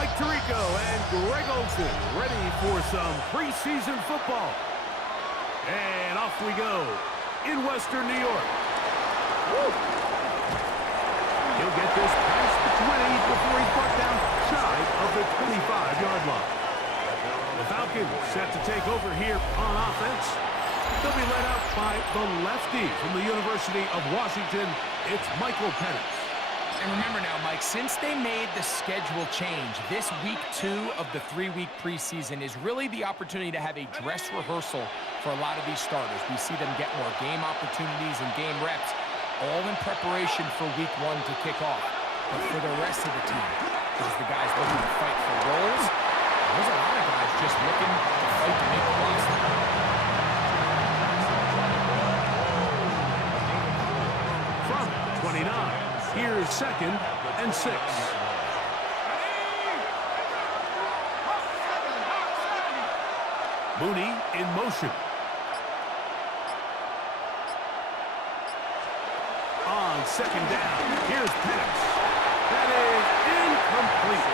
Mike Tirico and Greg Olsen ready for some preseason football. And off we go in Western New York. Woo. He'll get this past the 20 before he's brought down shy of the 25-yard line. The Falcons set to take over here on offense. They'll be led out by the lefty from the University of Washington. It's Michael Penix. And remember now, Mike, since they made the schedule change, this week 2 of the 3-week preseason is really the opportunity to have a dress rehearsal for a lot of these starters. We see them get more game opportunities and game reps, all in preparation for week 1 to kick off. But for the rest of the team, there's the guys looking to fight for roles. There's a lot of guys just looking to fight to make the roster. From 29, here's 2nd and 6. Mooney in motion. On 2nd down, here's Penix. That is incomplete.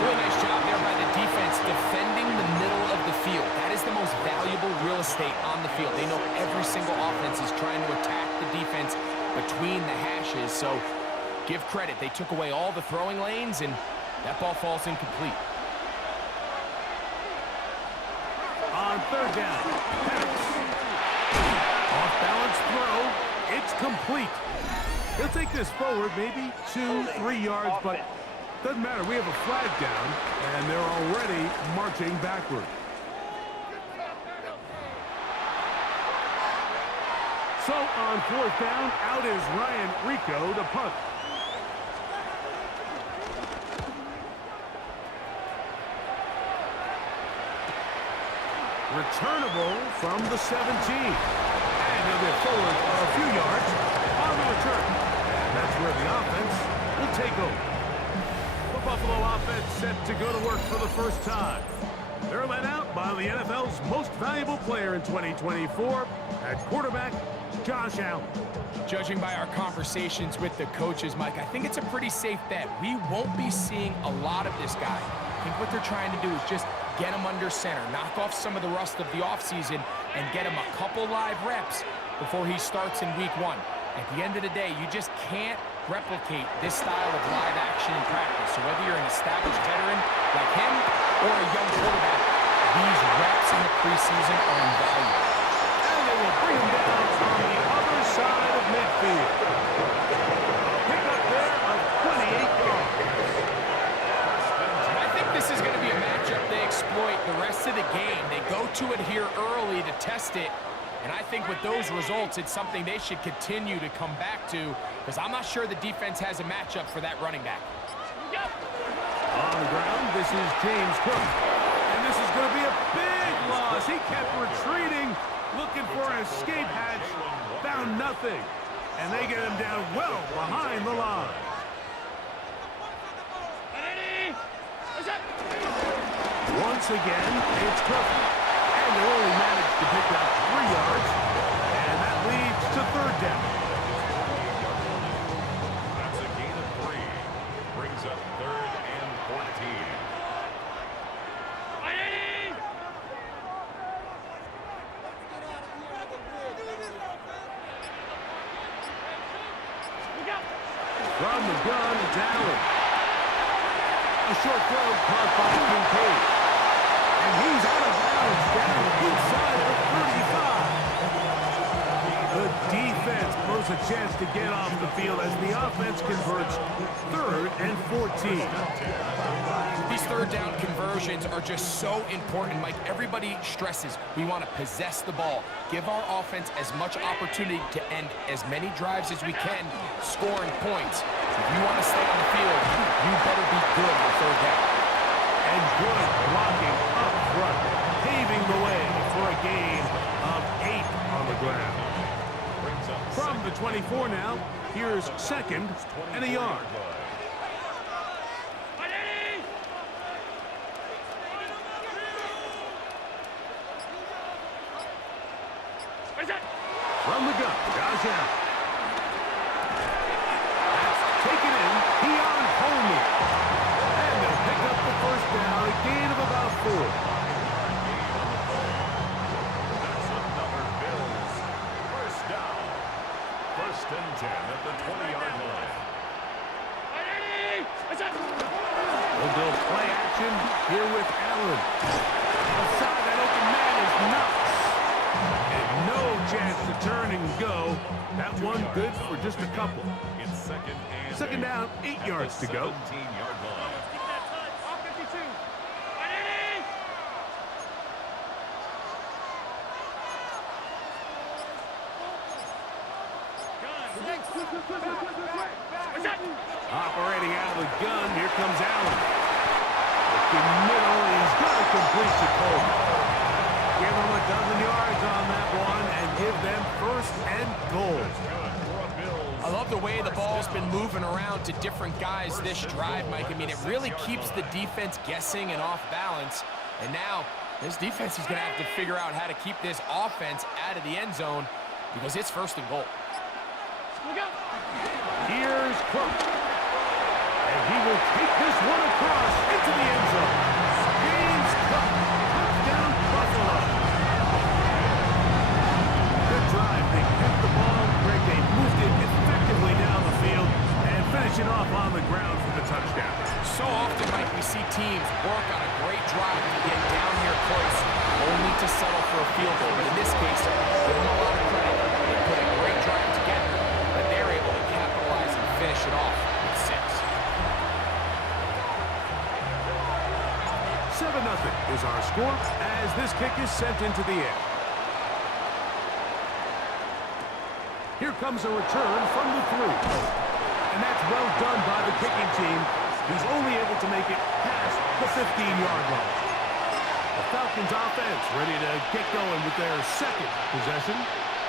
Really nice job there by the defense defending the middle of the field. That is the most valuable real estate on the field. They know every single offense is trying to attack the defense between the hashes, so give credit. They took away all the throwing lanes, and that ball falls incomplete. On 3rd down, Penix. Off-balance throw. It's complete. He'll take this forward maybe 2-3 yards, but doesn't matter. We have a flag down, and they're already marching backward. So on 4th down, out is Ryan Rico to punt. Returnable from the 17. And he'll get forward a few yards on the return. And that's where the offense will take over. The Buffalo offense set to go to work for the first time. They're led out by the NFL's most valuable player in 2024 at quarterback, Josh Allen. Judging by our conversations with the coaches, Mike, I think it's a pretty safe bet. We won't be seeing a lot of this guy. I think what they're trying to do is just get him under center, knock off some of the rust of the offseason, and get him a couple live reps before he starts in week 1. At the end of the day, you just can't replicate this style of live action in practice. So whether you're an established veteran like him or a young quarterback, these reps in the preseason are invaluable. And they will bring him down on the other side of midfield. A pickup there of 28 yards. And I think this is going to be a matchup they exploit the rest of the game. They go to it here early to test it. And I think with those results, it's something they should continue to come back to, because I'm not sure the defense has a matchup for that running back. On the ground, this is James Cook. And this is going to be a big loss. He kept retreating, looking for an escape hatch, found nothing. And they get him down well behind the line. Once again, it's Cook. And they only managed to pick up 3 yards. And that leads to 3rd down. That's a gain of 3. Brings up 3rd and 14. From the gun, it's Allen. A short throw caught by Kincaid. And he's out of bounds down inside the 35. The defense blows a chance to get off the field as the offense converts 3rd and 14. These 3rd down conversions are just so important, Mike. Everybody stresses we want to possess the ball, give our offense as much opportunity to end as many drives as we can, scoring points. If you want to stay on the field, you better be good on 3rd down. And good blocking up front, paving the way for a gain of 8 on the ground. From the 24 now, here's 2nd and a yard. From the gun, Josh Allen. That's taken in, Keon Coleman. They'll go play action here with Allen. Aside that open man is Knox. And no chance to turn and go. That one good for just a couple. It's Second down, 8 yards to go. 17-yard line. Operating out of the gun, here comes Allen. Looking middle, he's going to complete to Cole. Give them a dozen yards on that one and give them first and goal. I love the way the ball's been moving around to different guys this drive, Mike. I mean, it really keeps the defense guessing and off balance. And now, this defense is going to have to figure out how to keep this offense out of the end zone because it's first and goal. Here's Cook. And he will take this one across into the end zone. James Cook, touchdown Buffalo. Good drive. They kept the ball. Greg, they moved it effectively down the field and finishing off on the ground for the touchdown. So often, Mike, we see teams work on a great drive to get down here close, only to settle for a field goal. But in this case, give them a lot of credit. They put a great drive together, but they're able to capitalize and finish it off with 6. 7-0 is our score as this kick is sent into the air. Here comes a return from the 3. And that's well done by the kicking team. He's only able to make it past the 15-yard line. The Falcons offense ready to get going with their second possession.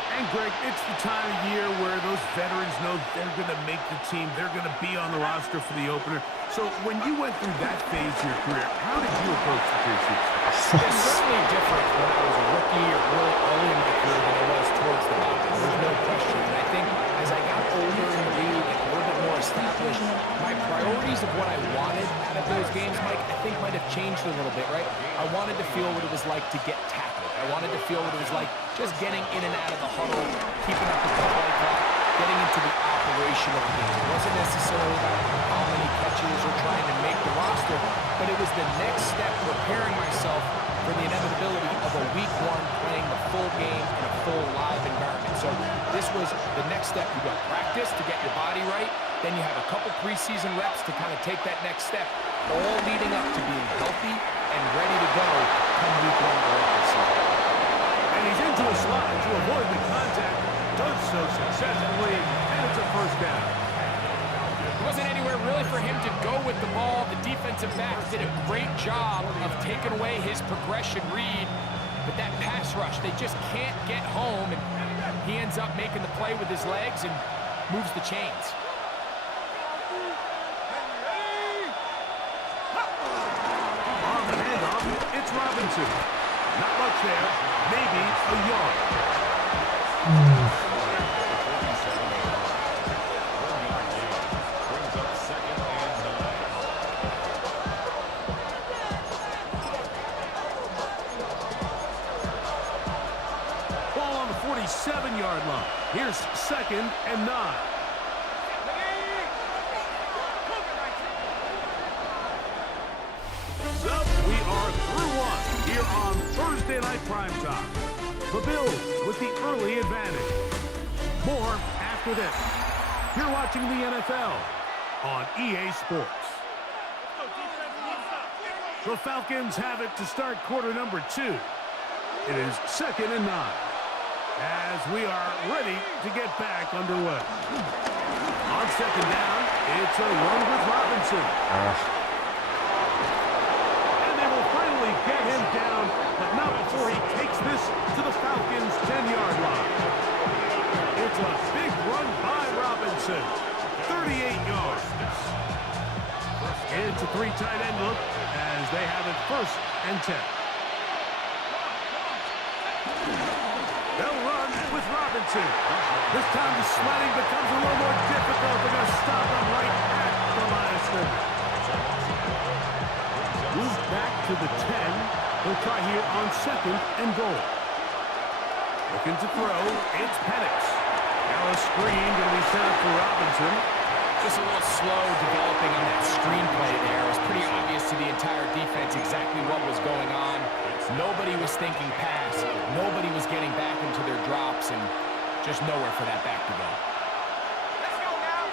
And, Greg, it's the time of year where those veterans know they're going to make the team. They're going to be on the roster for the opener. So when you went through that phase of your career, how did you approach the preseason? It's certainly different when I was a rookie or really early in my career than it was towards the back. There's no question. And I think as I got older in the league and a little bit more established, my priorities of what I wanted out of those games, Mike, I think might have changed a little bit, right? I wanted to feel what it was like to get tackled. I wanted to feel what it was like just getting in and out of the huddle, keeping up with the play clock, getting into the operation of the game. It wasn't necessarily about how many catches or trying to make the roster, but it was the next step, preparing myself for the inevitability of a week 1 playing the full game in a full live environment. So this was the next step. You got practice to get your body right, then you have a couple preseason reps to kind of take that next step, all leading up to being healthy and ready to go come week 1 of the regular season. And he's into a slide to avoid the contact. Does so successfully, and it's a first down. There wasn't anywhere really for him to go with the ball. The defensive backs did a great job of taking away his progression read. But that pass rush, they just can't get home. And he ends up making the play with his legs and moves the chains. On the handoff, it's Robinson. Not much there, maybe a yard. Ball on the 47-yard line. Here's 2nd and 9. So we are through one here on Thursday Night Primetime. The Bills with the early advantage. More after this. You're watching the NFL on EA Sports. The Falcons have it to start quarter number 2. It is 2nd and 9 as we are ready to get back underway. On 2nd down, it's a run with Robinson. And they will finally get him down, but not before he takes this to the Falcons' 10-yard line. It's a big run by Robinson. 38 yards. It's a 3 tight end look as they have it 1st and 10. They'll run with Robinson. This time the sledding becomes a little more difficult. They're going to stop him right at the line of scrimmage. Moves back to the 10. He'll try here on 2nd and goal. Looking to throw. It's Penix. Now a screen going to be set up for Robinson. Just a little slow developing on that screen play there. It was pretty obvious Nobody was thinking pass. Nobody was getting back into their drops, and just nowhere for that back to go. Let's go now.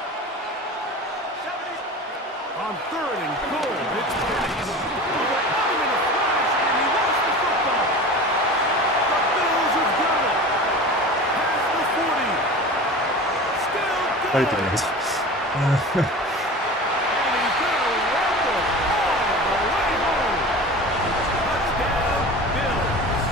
On 3rd and goal, it's Penix. Oh, they got him in a flash, and he lost the football. The Bills have got it. Past the 40. Still good. バレてるんだけど。 And he's gonna rumble all the way home. Touchdown, Bills.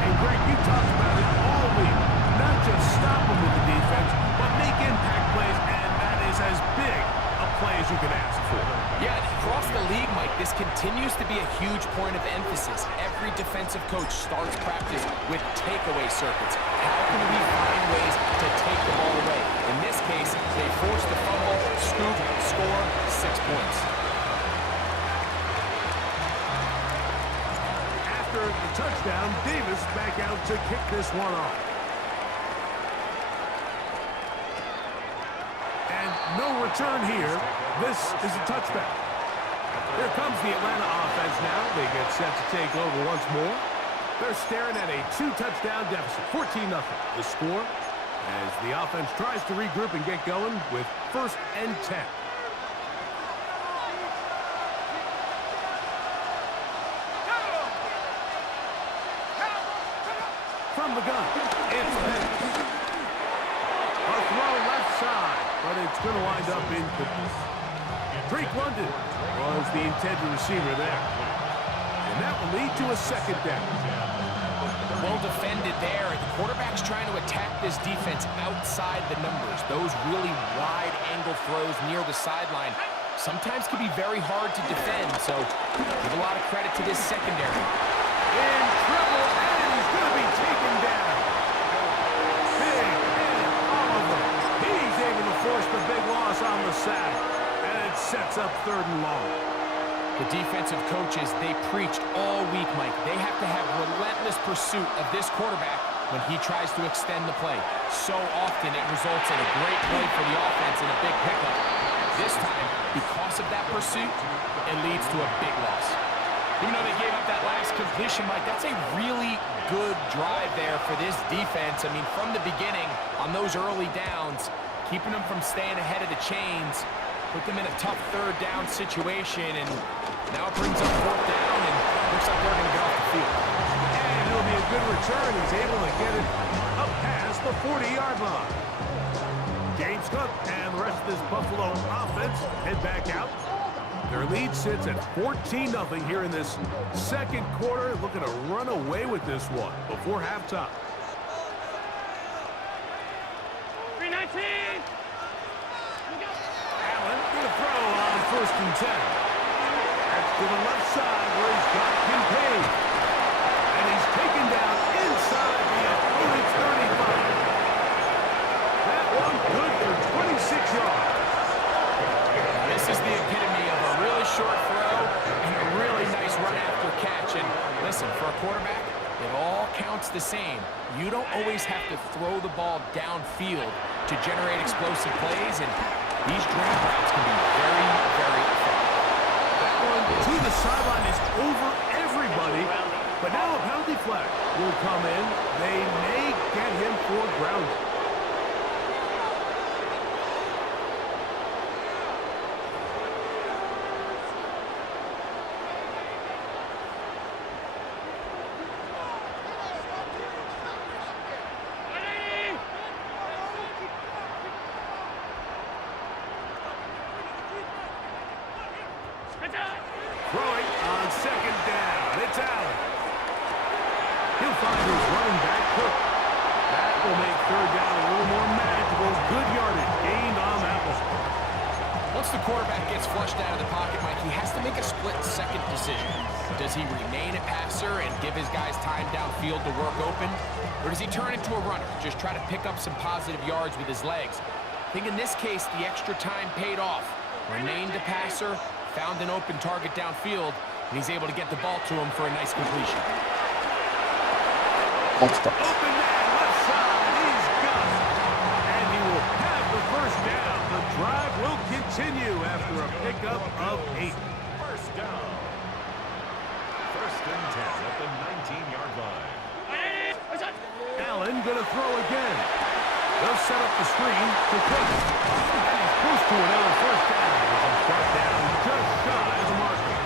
And Greg, you talked about it all week. Not just stop them with the defense, but make impact plays, and that is as big a play as you can ask for. Yeah, across the league, Mike, this continues to be a huge point of emphasis. Every defensive coach starts practice with takeaway circuits. How can we find ways to take the ball away? In this case, they forced the fumble, scoop, score, 6 points. After the touchdown, Davis back out to kick this one off. And no return here. This is a touchback. Here comes the Atlanta offense now. They get set to take over once more. They're staring at a 2-touchdown deficit, 14-0. The score as the offense tries to regroup and get going with 1st and 10. From the gun, it's Penix. A throw left side, but it's going to wind up incomplete. Drake London was the intended receiver there. And that will lead to a 2nd down. Well defended there. The quarterback's trying to attack this defense outside the numbers. Those really wide angle throws near the sideline sometimes can be very hard to defend, so give a lot of credit to this secondary. In trouble, and he's going to be taken down. Big and Oliver. He's able to force the big loss on the sack, and it sets up 3rd and long. The defensive coaches, they preached all week, Mike. They have to have relentless pursuit of this quarterback when he tries to extend the play. So often it results in a great play for the offense and a big pickup. This time, because of that pursuit, it leads to a big loss. Even though they gave up that last completion, Mike, that's a really good drive there for this defense. I mean, from the beginning, on those early downs, keeping them from staying ahead of the chains, put them in a tough 3rd down situation, and now it brings up 4th down, and looks like they're going to get off the field. And it'll be a good return. He's able to get it up past the 40-yard line. James Cook and the rest of this Buffalo offense head back out. Their lead sits at 14-0 here in this 2nd quarter. Looking to run away with this one before halftime. 319. Allen going to throw on 1st and 10. That's to the left side where he's got Kincaid. And he's taken down inside the opponent's 35. That one good for 26 yards. This is the epitome of a really short throw and a really nice run after catch. And listen, for a quarterback, it all counts the same. You don't always have to throw the ball downfield to generate explosive plays, and these drain routes can be very, very effective. That one to the sideline is over everybody, but now a penalty flag will come in. They may get him for grounding. Throwing on 2nd down. It's Allen. He'll find his running back Cook. That will make 3rd down a little more manageable. Good yardage gained on that one. Once the quarterback gets flushed out of the pocket, Mike, he has to make a split-second decision. Does he remain a passer and give his guys time downfield to work open? Or does he turn into a runner, just try to pick up some positive yards with his legs? I think in this case, the extra time paid off. Remained a passer, found an open target downfield, and he's able to get the ball to him for a nice completion. Open man, left side, he's got it. And he will have the 1st down. The drive will continue after a pickup of 8. 1st down. First and 10 at the 19-yard line. Allen gonna throw again. They'll set up the screen to Cook. And he's pushed to another first down. He's brought down just shy of the marker.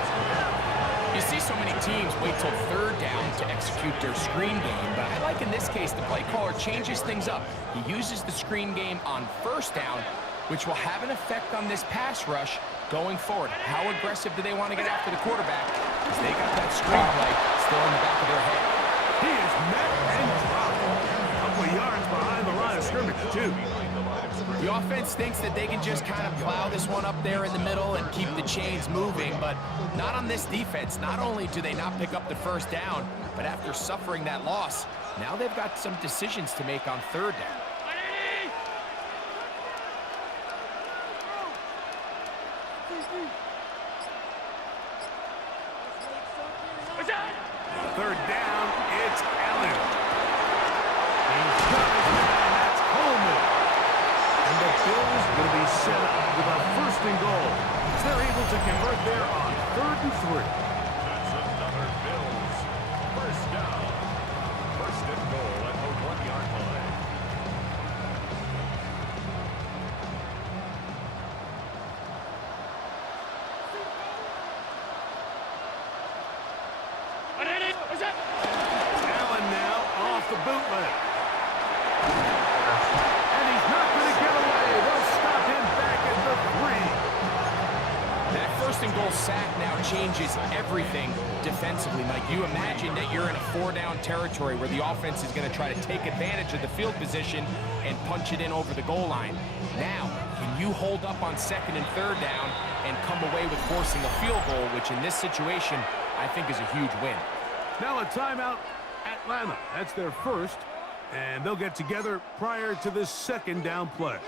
You see so many teams wait till third down to execute their screen game, but I like in this case the play caller changes things up. He uses the screen game on first down, which will have an effect on this pass rush going forward. How aggressive do they want to get after the quarterback? Because they got that screen play still in the back of their head. He is met and dropped. A couple of yards behind the line of scrimmage, too. The offense thinks that they can just kind of plow this one up there in the middle and keep the chains moving, but not on this defense. Not only do they not pick up the first down, but after suffering that loss, now they've got some decisions to make on third down. Third down, it's Allen. He's got his man, that's Coleman. And the Bills will be set up with a first and goal. They're able to convert there on 3rd and 3. That's another Bills. First down. First and goal at the 1-yard line. Allen now off the bootleg. And he's not going to get away. They'll stop him back at the 3. That first and goal sack now changes everything defensively. Mike, you imagine that you're in a 4-down territory where the offense is going to try to take advantage of the field position and punch it in over the goal line. Now, can you hold up on 2nd and 3rd down and come away with forcing a field goal, which in this situation I think is a huge win. Now a timeout, Atlanta. That's their first, and they'll get together prior to this 2nd down play.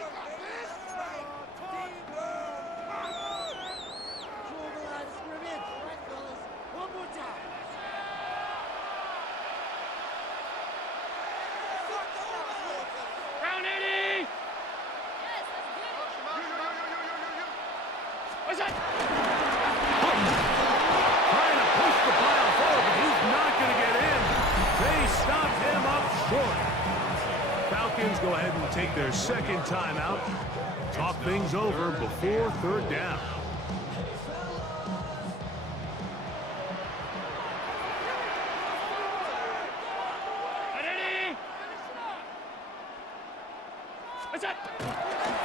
Trying to push the pile forward, but he's not going to get in. They stop him up short. Falcons go ahead and take their 2nd timeout. Talk things over before 3rd down.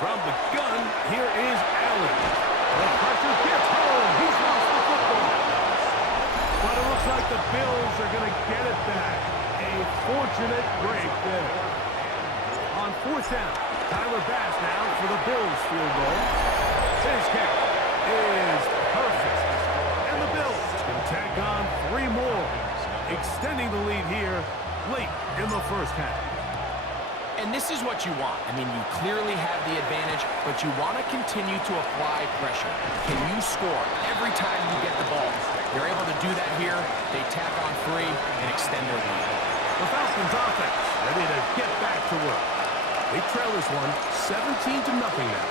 From the gun, here is Allen. The pressure gets home. He's lost the football. But it looks like the Bills are going to get it back. A fortunate break there. On 4th down, Tyler Bass now for the Bills field goal. His kick is perfect. And the Bills can tack on 3 more, extending the lead here late in the first half. And this is what you want. I mean, you clearly have the advantage, but you want to continue to apply pressure. Can you score every time you get the ball? They're able to do that here. They tack on 3 and extend their lead. The Falcons offense ready to get back to work. They trail this one 17-0 now.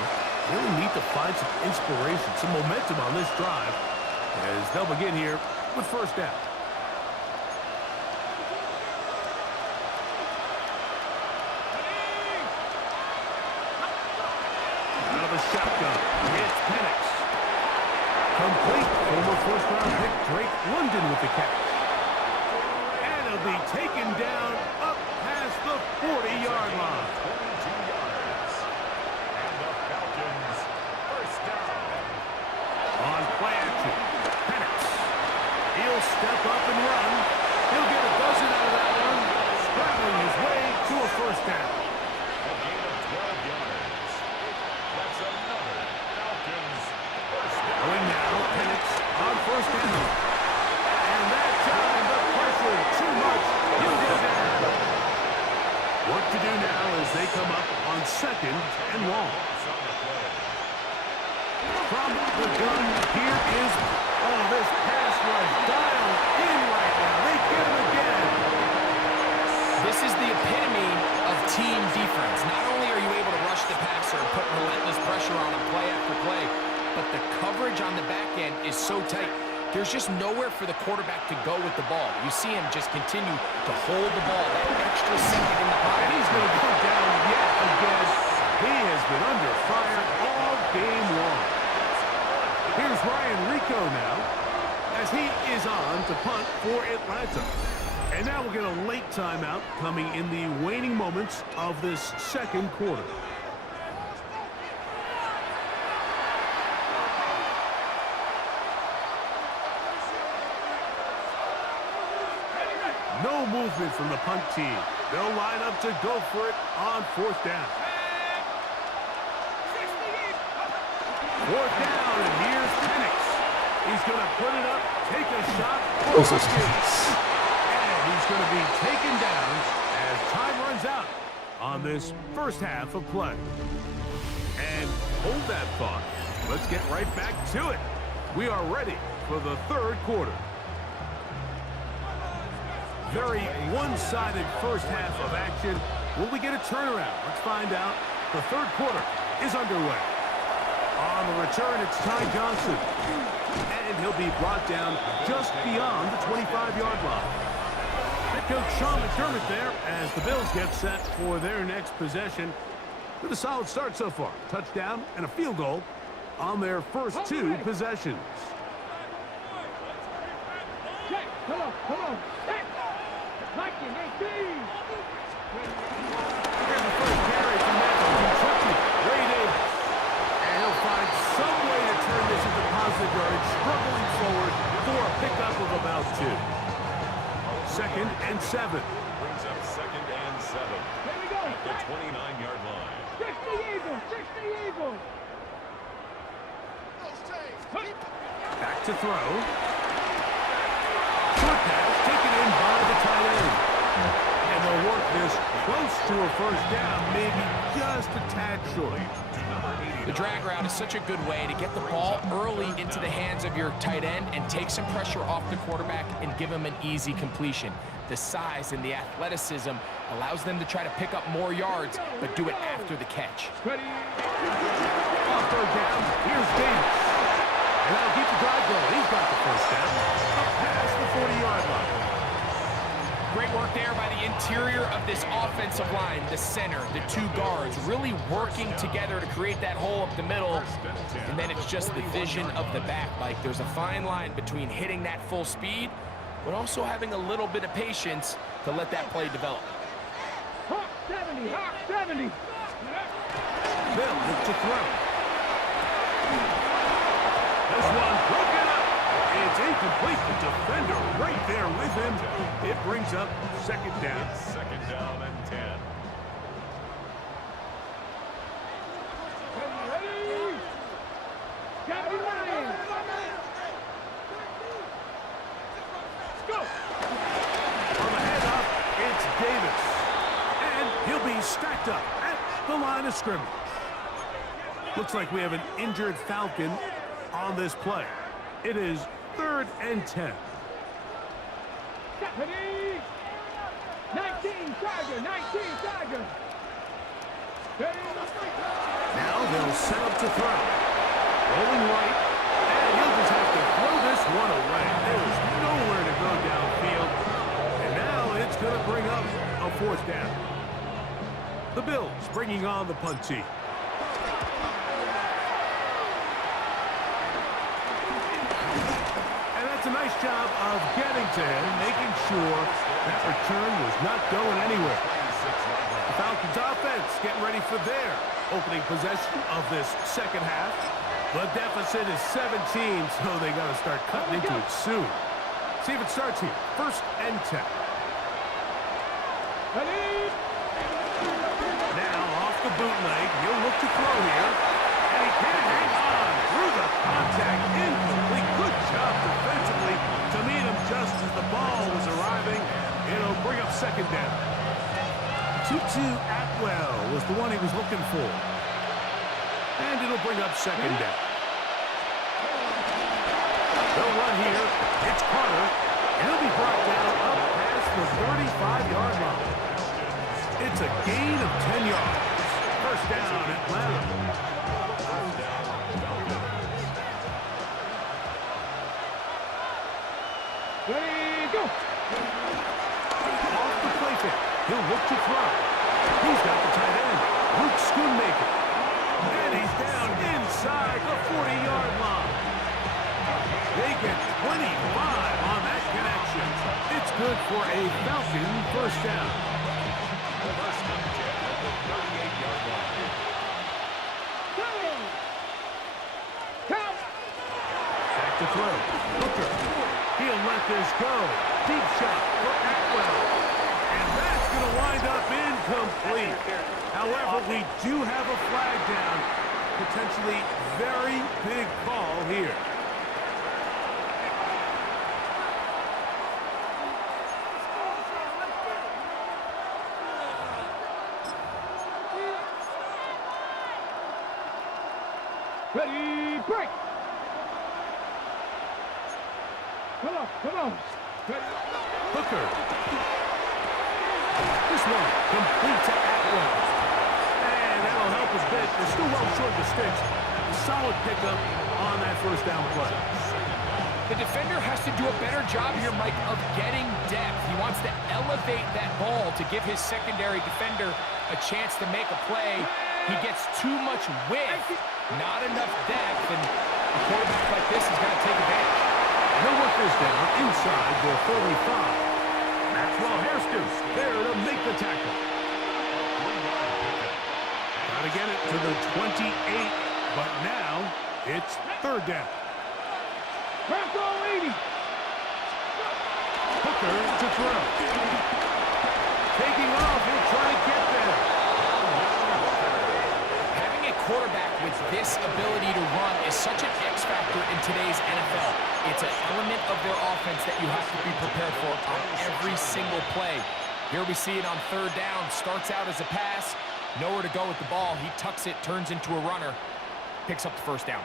Really need to find some inspiration, some momentum on this drive as they'll begin here with first down. Shotgun. It's Penix. Complete. Former first-round pick Drake London with the catch. And it'll be taken down up past the 40-yard line. 22 yards. And the Falcons first down. On play action. Penix. He'll step up and run. He'll get a dozen out of that one. Scrabbling his way to a first down. A gain of 12 yards. That's another Falcons first down. Going now, Penix on first down. And that time, the pressure too much. He'll go down. Work to do now as they come up on 2nd and long. From the gun, here is, this pass rush dialed in right now. They get him again. This is the epitome of team defense. Not only are you able to rush the passer and put relentless pressure on him play after play, but the coverage on the back end is so tight. there's just nowhere for the quarterback to go with the ball. You see him just continue to hold the ball, that extra second in the pocket. And he's going to go down yet again. He has been under fire all game long. Here's Ryan Rico now, as he is on to punt for Atlanta. And now we'll get a late timeout coming in the waning moments of this second quarter. No movement from the punt team. They'll line up to go for it on fourth down. Fourth down, and here's Penix. He's going to put it up, take a shot. And he's going to be taken down as time runs out on this first half of play. And hold that thought. Let's get right back to it. We are ready for the third quarter. Very one-sided first half of action. Will we get a turnaround? Let's find out. The third quarter is underway. On the return, it's Ty Johnson. And he'll be brought down just beyond the 25-yard line. Head coach Sean McDermott there as the Bills get set for their next possession. With a solid start so far. Touchdown and a field goal on their first two possessions. Come on. Here's the first carry from Kentucky. Ray Davis. And he'll find some way to turn this into positive yardage, struggling forward for a pickup of about 2. 2nd and 7. Brings up 2nd and 7. Here we go. At the 29-yard line. 60 Eagles. Back to throw. Short pass taken in by the tight end. And they'll work this close to a first down, maybe just a tad short. The drag route is such a good way to get the ball early into the hands of your tight end and take some pressure off the quarterback and give him an easy completion. The size and the athleticism allows them to try to pick up more yards, but do it after the catch. On third down, here's Davis. And that'll keep the drive going. He's got the first down. Up past the 40-yard line. Great work there by the interior of this offensive line, the center, the two guards, really working together to create that hole up the middle. And then it's just the vision of the back. Like there's a fine line between hitting that full speed, but also having a little bit of patience to let that play develop. Hawk 70. Bill look to throw. This one broken up. It's incomplete. The defender right there with him. It brings up 2nd down. 2nd down and 10. Ready. Got it line. Go. On the handoff, it's Davis. And he'll be stacked up at the line of scrimmage. Looks like we have an injured Falcon on this play. It is 3rd and 10. Ready. 19 Tiger. Now they'll set up to throw. Rolling right. And he'll just have to throw this one away. There is nowhere to go downfield. And now it's going to bring up a 4th down. The Bills bringing on the punt team. And that's a nice job of getting to him, making sure that return was not going anywhere. The Falcons offense getting ready for their opening possession of this second half. The deficit is 17, so they got to start cutting into it soon. See if it starts here. 1st and 10. Now off the bootleg, he'll look to throw here. And he can't hang on through the contact. Incomplete. Good job defensively to meet him just as the ball was arriving. It'll bring up 2nd down. Tutu Atwell was the one he was looking for. And it'll bring up 2nd down. They'll run here. It's Carter. And he'll be brought down up past the 35-yard line. It's a gain of 10 yards. First down, Atlanta. Ready, go. Off the play fake. He'll look to throw. He's got the tight end, Luke Schoonmaker. And he's down inside the 40-yard line. They get 25 on that connection. It's good for a Falcon first down. First and 10 at the 38-yard line. Count. Back to throw. Hooker. He'll let this go. Deep shot for Atwell. And that's going to wind up incomplete. However, we do have a flag down. Potentially very big call here. Ready, break. Come on, come on. Ready. Hooker. This one complete to Atwell. And that'll help us bit. They're still well short of the sticks. A solid pickup on that first down play. The defender has to do a better job here, Mike, of getting depth. He wants to elevate that ball to give his secondary defender a chance to make a play. He gets too much width, not enough depth, and a quarterback like this is going to take advantage. He'll work this down inside the 35. Maxwell Hairston there to make the tackle. Got to get it to the 28, but now it's third down. Bronco 80. Hooker to throw. Taking off, he'll try to get there. Having a quarterback with this ability to run is such an X factor in today's NFL. It's an element of their offense that you have to be prepared for on every single play. Here we see it on third down. Starts out as a pass. Nowhere to go with the ball. He tucks it, turns into a runner. Picks up the first down.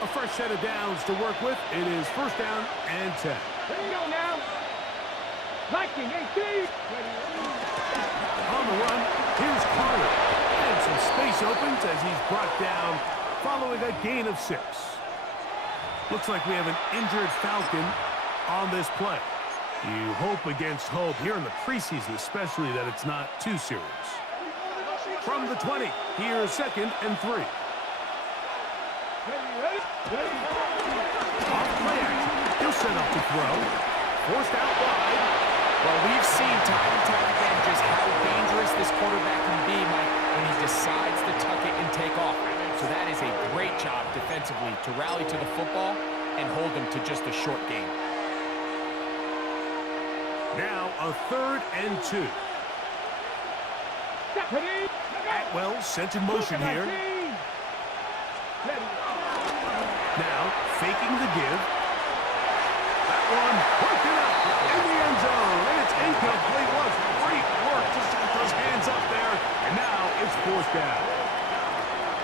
A fresh set of downs to work with. It is first down and 10. There you go now. Viking 18. On the run, here's Carter. And some space opens as he's brought down following a gain of 6. Looks like we have an injured Falcon on this play. You hope against hope here in the preseason, especially that it's not too serious. From the 20, here's second and 3. Off play action. He'll set up to throw. Forced out wide. Well, we've seen time and time again just how dangerous this quarterback can be, Mike, when he decides to tuck it and take off. So that is a great job defensively to rally to the football and hold him to just a short gain. Now a third and 2. Atwell sent in motion here. Now faking the give. That one working up in the end zone. And it's incomplete. Was great work to set those hands up there. And now it's fourth down.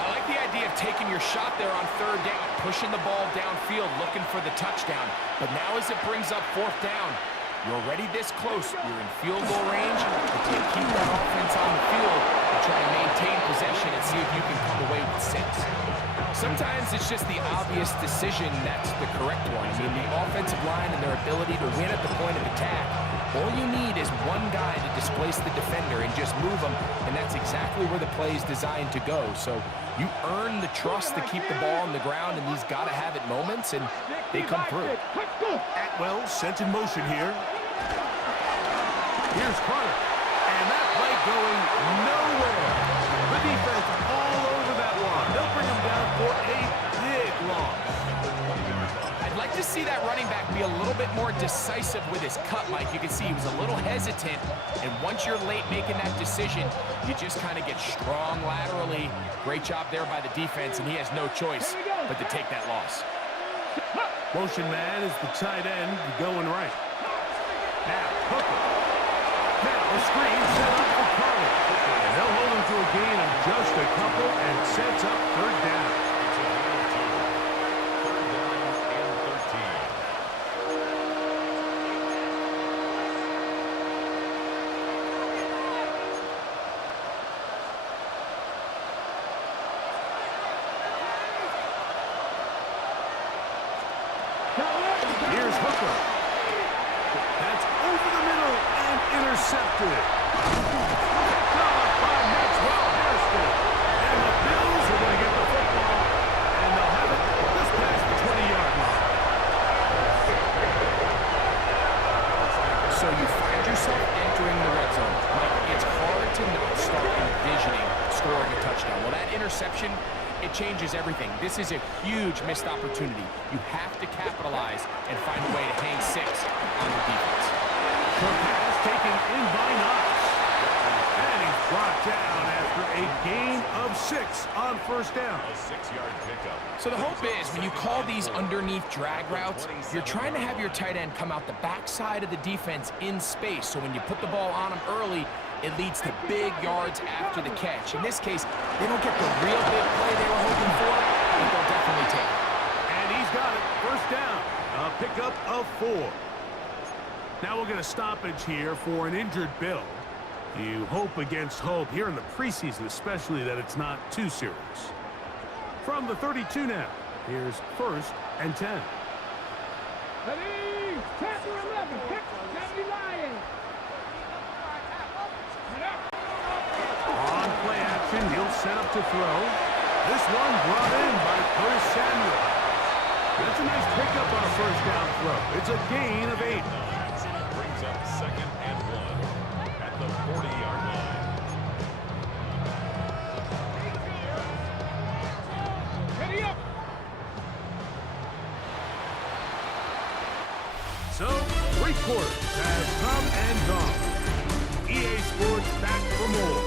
I like the idea of taking your shot there on third down, pushing the ball downfield, looking for the touchdown. But now as it brings up fourth down, you're already this close. You're in field goal range. But do you keep that offense on the field and try to maintain possession and see if you can come away with 6? Sometimes it's just the obvious decision that's the correct one. I mean, the offensive line and their ability to win at the point of attack, all you need is one guy to displace the defender and just move them, and that's exactly where the play is designed to go. So you earn the trust to keep the ball on the ground in these gotta-have-it moments, and they come through. Atwell sent in motion here. Here's Carter. And that play going nowhere. The defense all over that one. They'll bring him down for a big loss. I'd like to see that running back be a little bit more decisive with his cut, Mike. You can see he was a little hesitant, and once you're late making that decision, you just kind of get strong laterally. Great job there by the defense, and he has no choice but to take that loss. Motion man is the tight end going right. Now, Hooker. Now a screen set up for Carter. And they'll hold him to a gain of just a couple and sets up third down. Third down and 13. Walker. That's over the middle and intercepted. Caught by Maxwell Hairston. And the Bills are going to get the football, and they'll have it just past the 20-yard line. So you find yourself entering the red zone. Like, it's hard to not start envisioning scoring a touchdown. Well, that interception, it changes everything. This is a huge missed opportunity. You have to capitalize and find a way to hang 6 on the defense. The pass taken in by Knox. And he's brought down after a gain of 6 on first down. A 6-yard pickup. So the hope is when you call these underneath drag routes, you're trying to have your tight end come out the backside of the defense in space. So when you put the ball on him early, it leads to big yards after the catch. In this case, they don't get the real big play they were hoping for, but they'll definitely take it. And he's got it. First down. A pickup of 4. Now we'll get a stoppage here for an injured Bill. You hope against hope here in the preseason, especially that it's not too serious. From the 32 now, here's 1st and 10. Ready, chapter 11, pick 70 Lions. On play action, he'll set up to throw. This one brought in by Curtis Samuel. That's a nice pickup on a first down throw. It's a gain of 8. Brings up 2nd and 1 at the 40-yard line. Ready up. So, 3 quarters have come and gone. EA Sports back for more.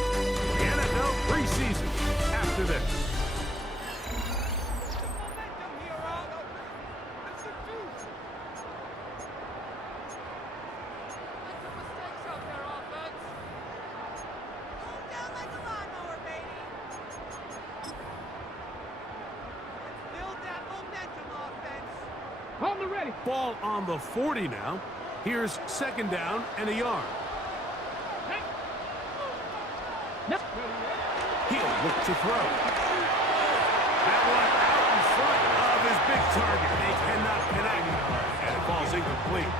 The NFL preseason after this. On the ready. Ball on the 40 now. Here's 2nd down and a yard. Yep. He'll look to throw. That one out in front of his big target. They cannot connect, and it falls incomplete.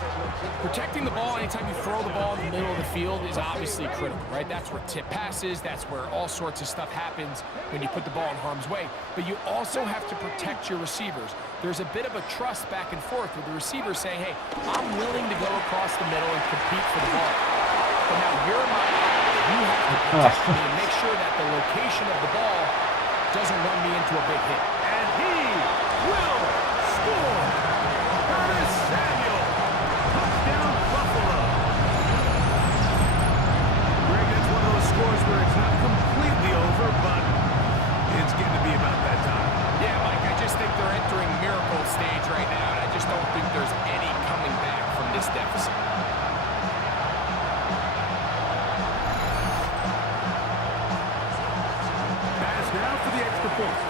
Protecting the ball anytime you throw the ball in the middle of the field is obviously critical, right? That's where tip passes, that's where all sorts of stuff happens when you put the ball in harm's way. But you also have to protect your receivers. There's a bit of a trust back and forth with the receiver saying, hey, I'm willing to go across the middle and compete for the ball. But now you're my guy. You have to protect me and make sure that the location of the ball doesn't run me into a big hit. And he will score. Curtis Samuel. Touchdown, Buffalo. Greg, that's one of those scores where it's not completely over, but it's getting to be about that time. Yeah, Mike, I just think they're entering miracle stage right now, and I just don't think there's any coming back from this deficit. Pass now for the extra point.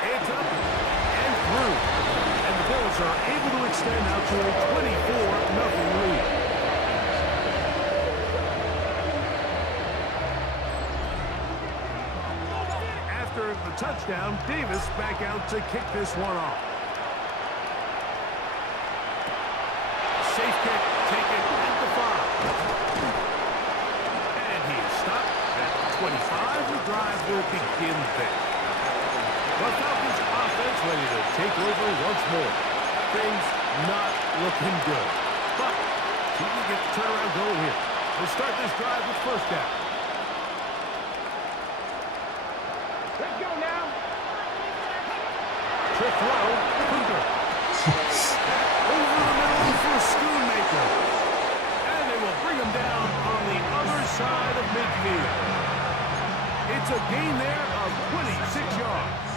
It's up and through. And the Bills are able to extend out to a 24-0 lead. After the touchdown, Davis back out to kick this one off. Safe kick taken at the 5. And he is stopped at the 25. The drive will begin there. The Falcons offense ready to take over once more. Things not looking good. But he can get the turnaround goal here. We'll start this drive with first down. Let's go now. Trick throw, Hooker. Over the middle for Schoonmaker. And they will bring him down on the other side of midfield. It's a gain there of 26 yards.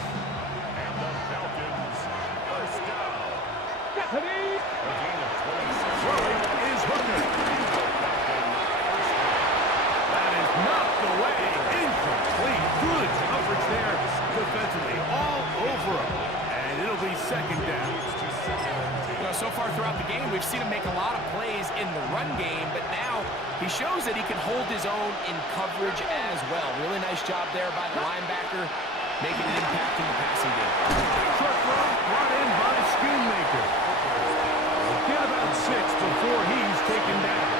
And the Falcons, first down. Ready. A gain of 26. Throwing is Hooker. That is knocked away. Incomplete. Good coverage there defensively. All over him. And it'll be 2nd down. You know, so far throughout the game, we've seen him make a lot of plays in the run game, but now he shows that he can hold his own in coverage as well. Really nice job there by the linebacker. making an impact in the passing game. Short throw brought in by Schoonmaker. Get about 6 before he's taken down.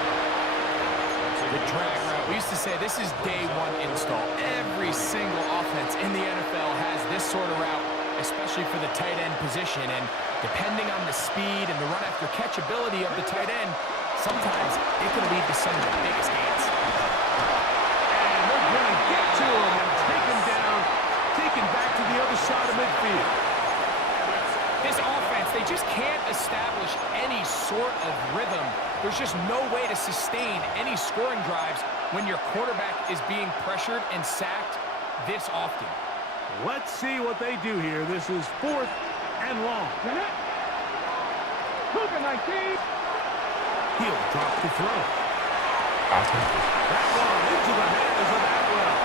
The drag route. We used to say this is day one install. Every single offense in the NFL has this sort of route, especially for the tight end position. And depending on the speed and the run after catch ability of the tight end, sometimes it can lead to some of the biggest gains. And they're going to get to him and take him down, taken back to the other side of midfield. This offense, they just can't establish any sort of rhythm. There's just no way to sustain any scoring drives when your quarterback is being pressured and sacked this often. Let's see what they do here. This is 4th and long. Cougar 19. He'll drop to throw. That one into the hands of Atwell.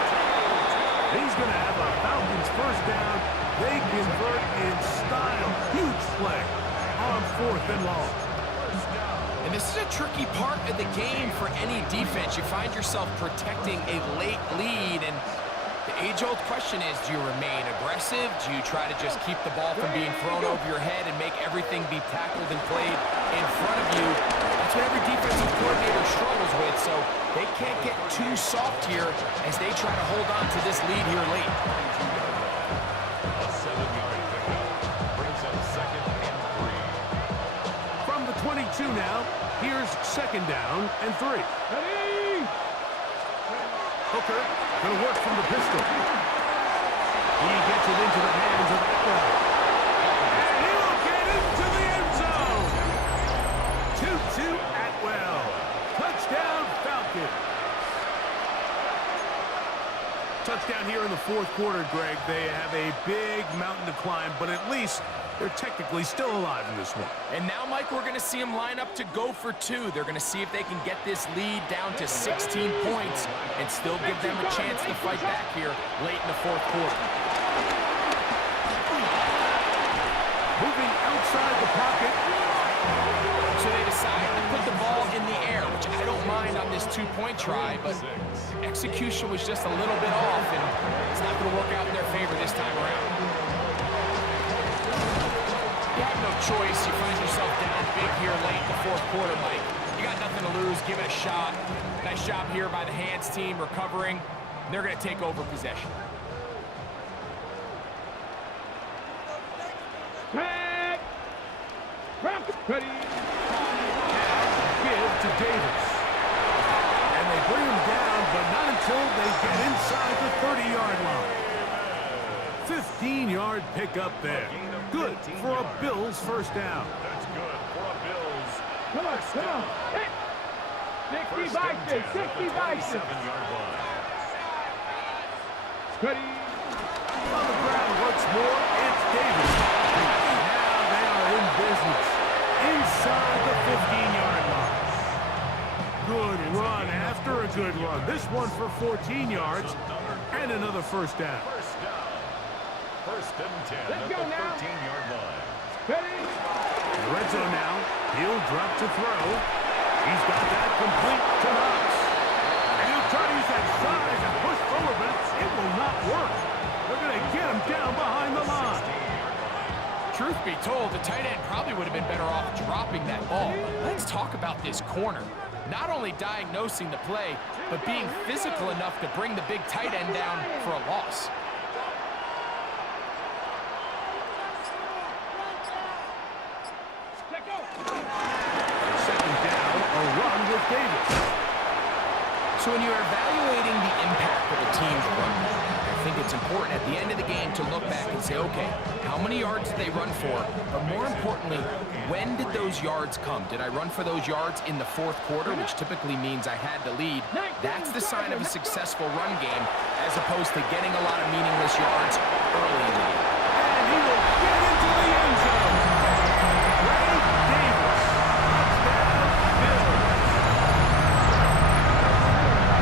He's going to have a Falcons first down. They convert in style. Huge play on 4th and long. And this is a tricky part of the game for any defense. You find yourself protecting a late lead, and the age-old question is, do you remain aggressive? Do you try to just keep the ball from being thrown over your head and make everything be tackled and played in front of you? That's what every defensive coordinator struggles with, so they can't get too soft here as they try to hold on to this lead here late. A 7-yard pickup brings up 2nd and 3. From the 22 now, here's 2nd down and 3. Ready. Hooker going to work from the pistol. He gets it into the hands of Atwell. And he'll get into the end zone. 2-2 Atwell. Touchdown Falcons. Touchdown here in the 4th quarter, Greg. They have a big mountain to climb, but at least they're technically still alive in this one. And now, Mike, we're going to see them line up to go for 2. They're going to see if they can get this lead down to 16 points and still give them a chance to fight back here late in the 4th quarter. Moving outside the pocket. So they decide to put the ball in the air, which I don't mind on this 2-point try, but execution was just a little bit off, and it's not going to work out in their favor this time around. You have no choice. You find yourself down big here late in the 4th quarter, Mike. You got nothing to lose. Give it a shot. Nice job here by the hands team recovering. They're going to take over possession. Tag. Ready. Give to Davis. And they bring him down, but not until they get inside the 30-yard line. 15-yard pickup there. Good for a Bills first down. That's good for a Bills. Come on, come on. Hit. 60 Bison, 60 Bison. 7-yard line. Ready. On the ground once more, it's Davis. Now they are in business. Inside the 15-yard line. Good run after a good run. This one for 14 yards and another first down. First down. 1st and 10 Let's at go the now. 13-yard line. Ready. Red zone now. He'll drop to throw. He's got that complete to Knox. And he'll try to use that size and push forward, but it will not work. They're going to get him down behind the line. Truth be told, the tight end probably would have been better off dropping that ball. But let's talk about this corner. Not only diagnosing the play, but being physical enough to bring the big tight end down for a loss. Second down, a run with Davis. So when you're evaluating the impact of a team's run, I think it's important at the end of the game to look back and say, okay, how many yards did they run for? But more importantly, when did those yards come? Did I run for those yards in the 4th quarter, which typically means I had the lead? That's the sign of a successful run game, as opposed to getting a lot of meaningless yards early in the game. And he will get into the end zone. Ray Davis. Touchdown, Bills.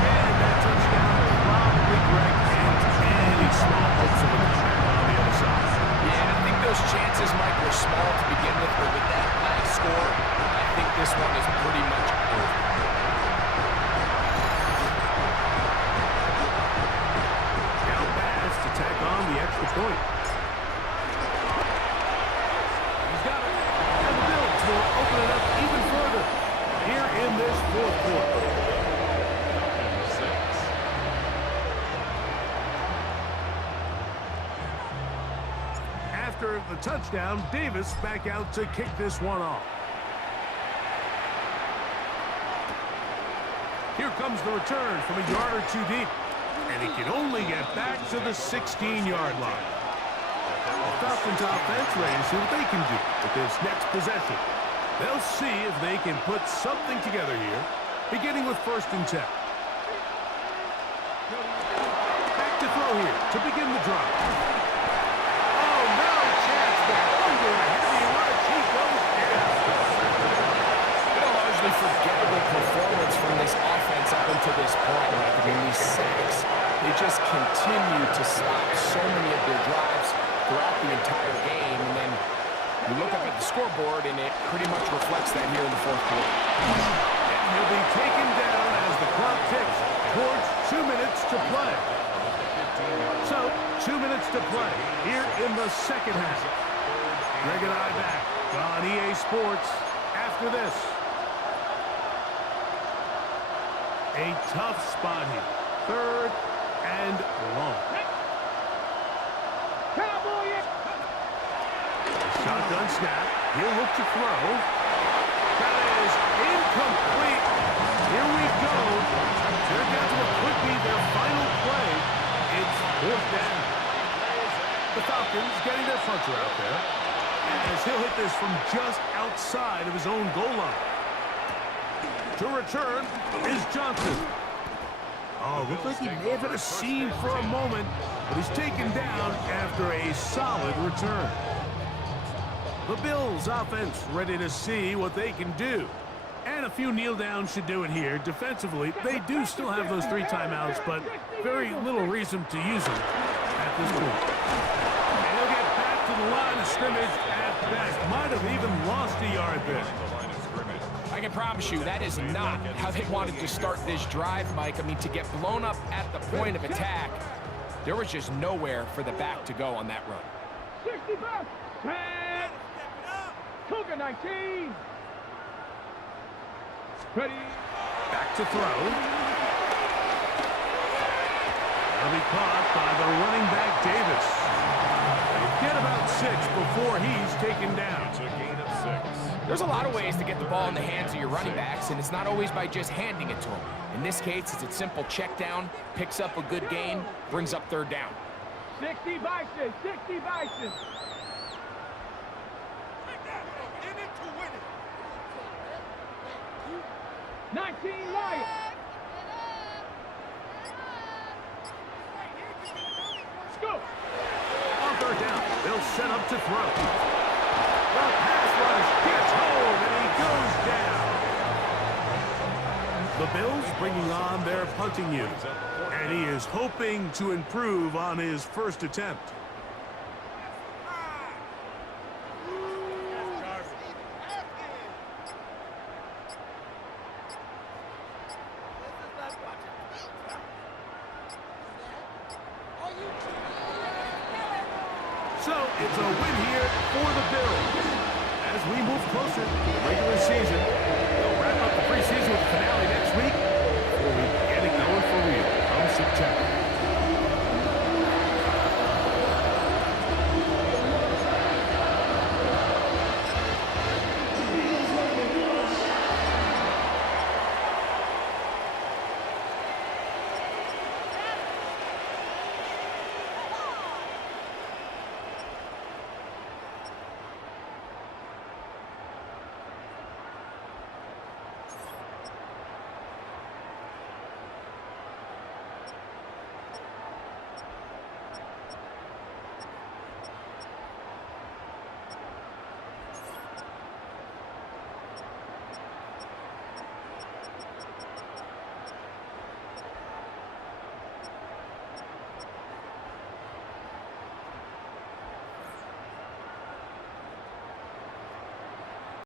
And that touchdown probably, Greg, ends any small hopes of a comeback on the other side. Yeah, I think those chances, Mike, were small to begin with, but with that last score, I think this one is pretty much over. Now pass to tack on the extra After the touchdown, Davis back out to kick this one off. Here comes the return from a yard or two deep. And he can only get back to the 16-yard line. The Falcons offense ready to see what they can do with this next possession. They'll see if they can put something together here, beginning with 1st and 10. Back to throw here to begin the drive. Oh, no chance there. Under a heavy rush, he goes down. A largely forgettable performance from this offense up until this point. I mean, these sacks, they just continue to stop so many of their drives throughout the entire game. And then you look up at the scoreboard, and it pretty much reflects that here in the 4th quarter. And he'll be taken down as the clock ticks towards 2 minutes to play. So, 2 minutes to play here in the 2nd half. Greg and I back on EA Sports after this. A tough spot here. 3rd and long. Shotgun snap. He'll look to throw. That is incomplete. Here we go. Turned out to what could be their final play. It's 4th down. The Falcons getting their puncher out there, as he'll hit this from just outside of his own goal line. To return is Johnson. Oh, looks like he may have had a seam for a moment, but he's taken down after a solid return. The Bills offense ready to see what they can do. And a few kneel downs should do it here. Defensively, they do still have those 3 timeouts, but very little reason to use them at this point. And he'll get back to the line of scrimmage at best. Might have even lost a yard there. I can promise you that is not how they wanted to start this drive, Mike. I mean, to get blown up at the point of attack, there was just nowhere for the back to go on that run. 65, 10, Cougar 19. Ready. Back to throw. That'll be caught by the running back, Davis. They'll get about 6 before he's taken down. It's a gain of 6. There's a lot of ways to get the ball in the hands of your running backs, and it's not always by just handing it to them. In this case, it's a simple check down, picks up a good gain, brings up 3rd down. 60 Bison, 60 Bison. 19 Lions. Let's go. On 3rd down, they'll set up to throw. The pass rush gets home, and he goes down. The Bills bringing on their punting unit, and he is hoping to improve on his 1st attempt. So it's a win here for the Bills. As we move closer to the regular season, they'll wrap up the preseason with the finale next week.